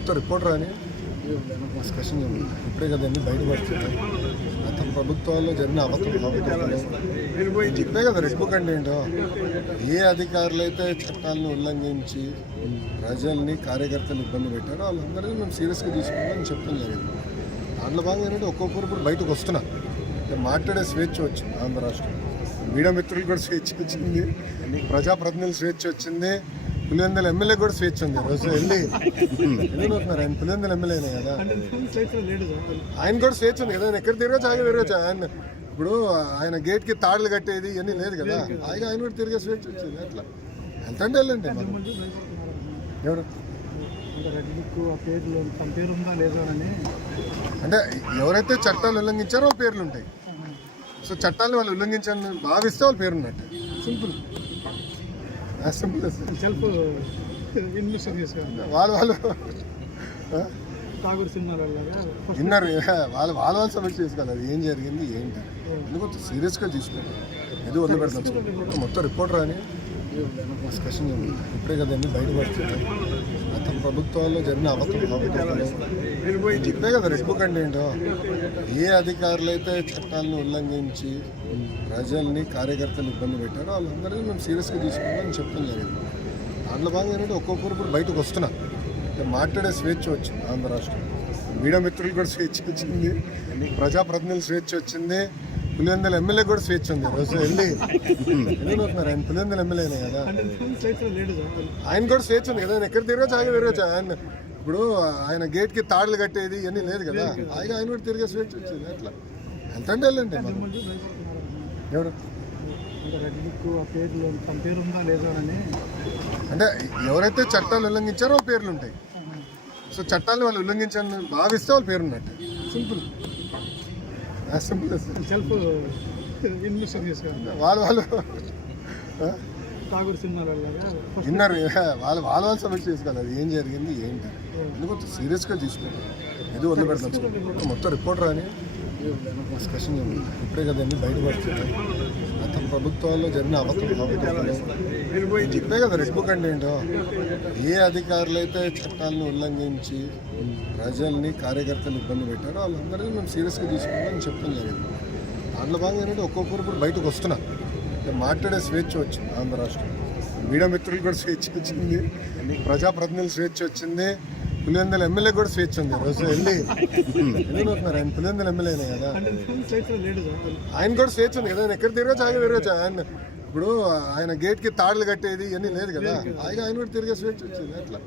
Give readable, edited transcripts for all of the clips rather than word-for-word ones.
మొత్తం రిపోర్ట్ రాని డిస్కషన్ ఇప్పుడే కదా అన్ని బయటపడుతుంది. గత ప్రభుత్వాల్లో జరిగిన అవకతవకలు చెప్పే కదా రెడ్ బుక్ అంటే ఏంటో. ఏ అధికారులు అయితే చట్టాలను ఉల్లంఘించి ప్రజల్ని కార్యకర్తలు ఇబ్బంది పెట్టారో వాళ్ళందరినీ మేము సీరియస్గా తీసుకుంటామని చెప్పడం జరిగింది. దాంట్లో భాగంగా ఏంటంటే ఒక్కొక్కరు ఇప్పుడు బయటకు వస్తున్నా మాట్లాడే స్వేచ్ఛ వచ్చింది. ఆంధ్ర రాష్ట్రం మీడియా మిత్రులు కూడా స్వేచ్ఛ వచ్చింది, ప్రజాప్రతినిధులు స్వేచ్ఛ వచ్చింది, పులివెందుల ఎమ్మెల్యే కూడా స్వేచ్ఛ ఉంది. రోజు వెళ్ళి ఎందుకున్నారు ఆయన పులివెందుల ఎమ్మెల్యేనే కదా, ఆయన కూడా స్వేచ్ఛ ఉంది కదా. ఆయన ఎక్కడ తిరగచ్చు ఆగి తిరగచ్చు. ఆయన ఇప్పుడు ఆయన గేట్కి తాడులు కట్టేది ఇవన్నీ లేదు కదా, ఆయన కూడా తిరిగే స్వేచ్ఛ వచ్చింది. అట్లా వెళ్తంటే వెళ్ళండి. ఎవరు అంటే ఎవరైతే చట్టాలు ఉల్లంఘించారో వాళ్ళ పేర్లు ఉంటాయి. సో చట్టాలను వాళ్ళు ఉల్లంఘించాలని భావిస్తే వాళ్ళ పేరు ఉన్నట్టు. సింపుల్ సింపుల్ సెల్ఫ్ వాళ్ళు విన్నారు. వాళ్ళ సమస్య చేసుకోవాలి. అది ఏం జరిగింది ఏంటి ఎందుకు సీరియస్గా తీసుకోవాలి. ఏదో వదిలిపెడతాం. మొత్తం రిపోర్ట్ రాని డిస్కషన్ ఇప్పుడే కదా అన్ని బయటపడుతుంది. గత ప్రభుత్వాల్లో జరిగిన అవకతవకలు చెప్పే కదా రెడ్ బుక్ అంటే ఏంటో. ఏ అధికారులు అయితే చట్టాలను ఉల్లంఘించి ప్రజల్ని కార్యకర్తలు ఇబ్బంది పెట్టారో వాళ్ళందరినీ మేము సీరియస్గా తీసుకుంటామని చెప్పడం జరిగింది. దాంట్లో భాగంగా ఏంటంటే ఒక్కొక్కరు ఇప్పుడు బయటకు వస్తున్నా మాట్లాడే స్వేచ్ఛ వచ్చింది. ఆంధ్ర రాష్ట్రం మీడియా మిత్రులు కూడా స్వేచ్ఛ వచ్చింది, ప్రజాప్రతినిధులు స్వేచ్ఛ వచ్చింది, పులివెందుల ఎమ్మెల్యే కూడా స్వేచ్ఛ ఉంది. రోజు వెళ్ళి ఎందుకున్నారు ఆయన పులివెందుల ఎమ్మెల్యేనే కదా, ఆయన కూడా స్వేచ్ఛ ఉంది కదా. ఆయన ఎక్కడ తిరగచ్చు ఆగి తిరగచ్చు. ఆయన ఇప్పుడు ఆయన గేట్కి తాడులు కట్టేది ఇవన్నీ లేదు కదా, ఆయన కూడా తిరిగే స్వేచ్ఛ వచ్చింది. అట్లా వెళ్తంటే వెళ్ళండి. ఎవరు అంటే ఎవరైతే చట్టాలు ఉల్లంఘించారో వాళ్ళ పేర్లు ఉంటాయి. సో చట్టాలను వాళ్ళు ఉల్లంఘించాలని భావిస్తే వాళ్ళ పేరు ఉన్నట్టు. సింపుల్ సింపుల్ సెల్ఫ్ వాళ్ళు విన్నారు. వాళ్ళ సమస్య చేసుకోవాలి. అది ఏం జరిగింది ఏంటి ఎందుకు సీరియస్గా తీసుకోవాలి. ఏదో వదిలిపెడతాం. మొత్తం రిపోర్ట్ రాని డిస్కషన్ ఇప్పుడే కదా అన్ని బయటపడుతుంది. గత ప్రభుత్వాల్లో జరిగిన అవకతవకలు చెప్పే కదా రెడ్ బుక్ అంటే ఏంటో. ఏ అధికారులు అయితే చట్టాలను ఉల్లంఘించి ప్రజల్ని కార్యకర్తలు ఇబ్బంది పెట్టారో వాళ్ళందరినీ మేము సీరియస్గా తీసుకుంటామని చెప్పడం జరిగింది. దాంట్లో భాగంగా ఏంటంటే ఒక్కొక్కరు ఇప్పుడు బయటకు వస్తున్నా మాట్లాడే స్వేచ్ఛ వచ్చింది. ఆంధ్ర రాష్ట్రం మీడియా మిత్రులు కూడా స్వేచ్ఛ వచ్చింది, ప్రజాప్రతినిధులు స్వేచ్ఛ వచ్చింది, పులివెందుల ఎమ్మెల్యే కూడా స్వేచ్ఛ ఉంది. రోజు వెళ్ళి ఎందుకున్నారు ఆయన పులివెందుల ఎమ్మెల్యేనే కదా, ఆయన కూడా స్వేచ్ఛ ఉంది కదా. ఆయన ఎక్కడ తిరగచ్చు ఆగి తిరగచ్చు. ఆయన ఇప్పుడు ఆయన గేట్కి తాడులు కట్టేది ఇవన్నీ లేదు కదా, ఆయన కూడా తిరిగే స్వేచ్ఛ వచ్చింది. అట్లా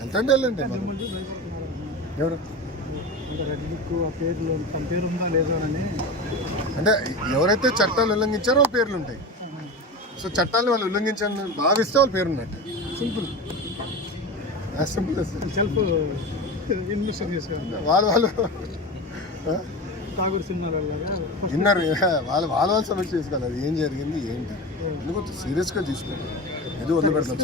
వెళ్తంటే వెళ్ళండి. ఎవరు అంటే ఎవరైతే చట్టాలు ఉల్లంఘించారో వాళ్ళ పేర్లు ఉంటాయి. సో చట్టాలను వాళ్ళు ఉల్లంఘించాలని భావిస్తే వాళ్ళ పేరు ఉన్నట్టు. సింపుల్ సింపుల్ సెల్ఫ్ వాళ్ళు విన్నారు. వాళ్ళ సమస్య చేసుకోవాలి. అది ఏం జరిగింది ఏంటి ఎందుకు సీరియస్గా తీసుకోవాలి. ఏదో వదిలిపెడతాం.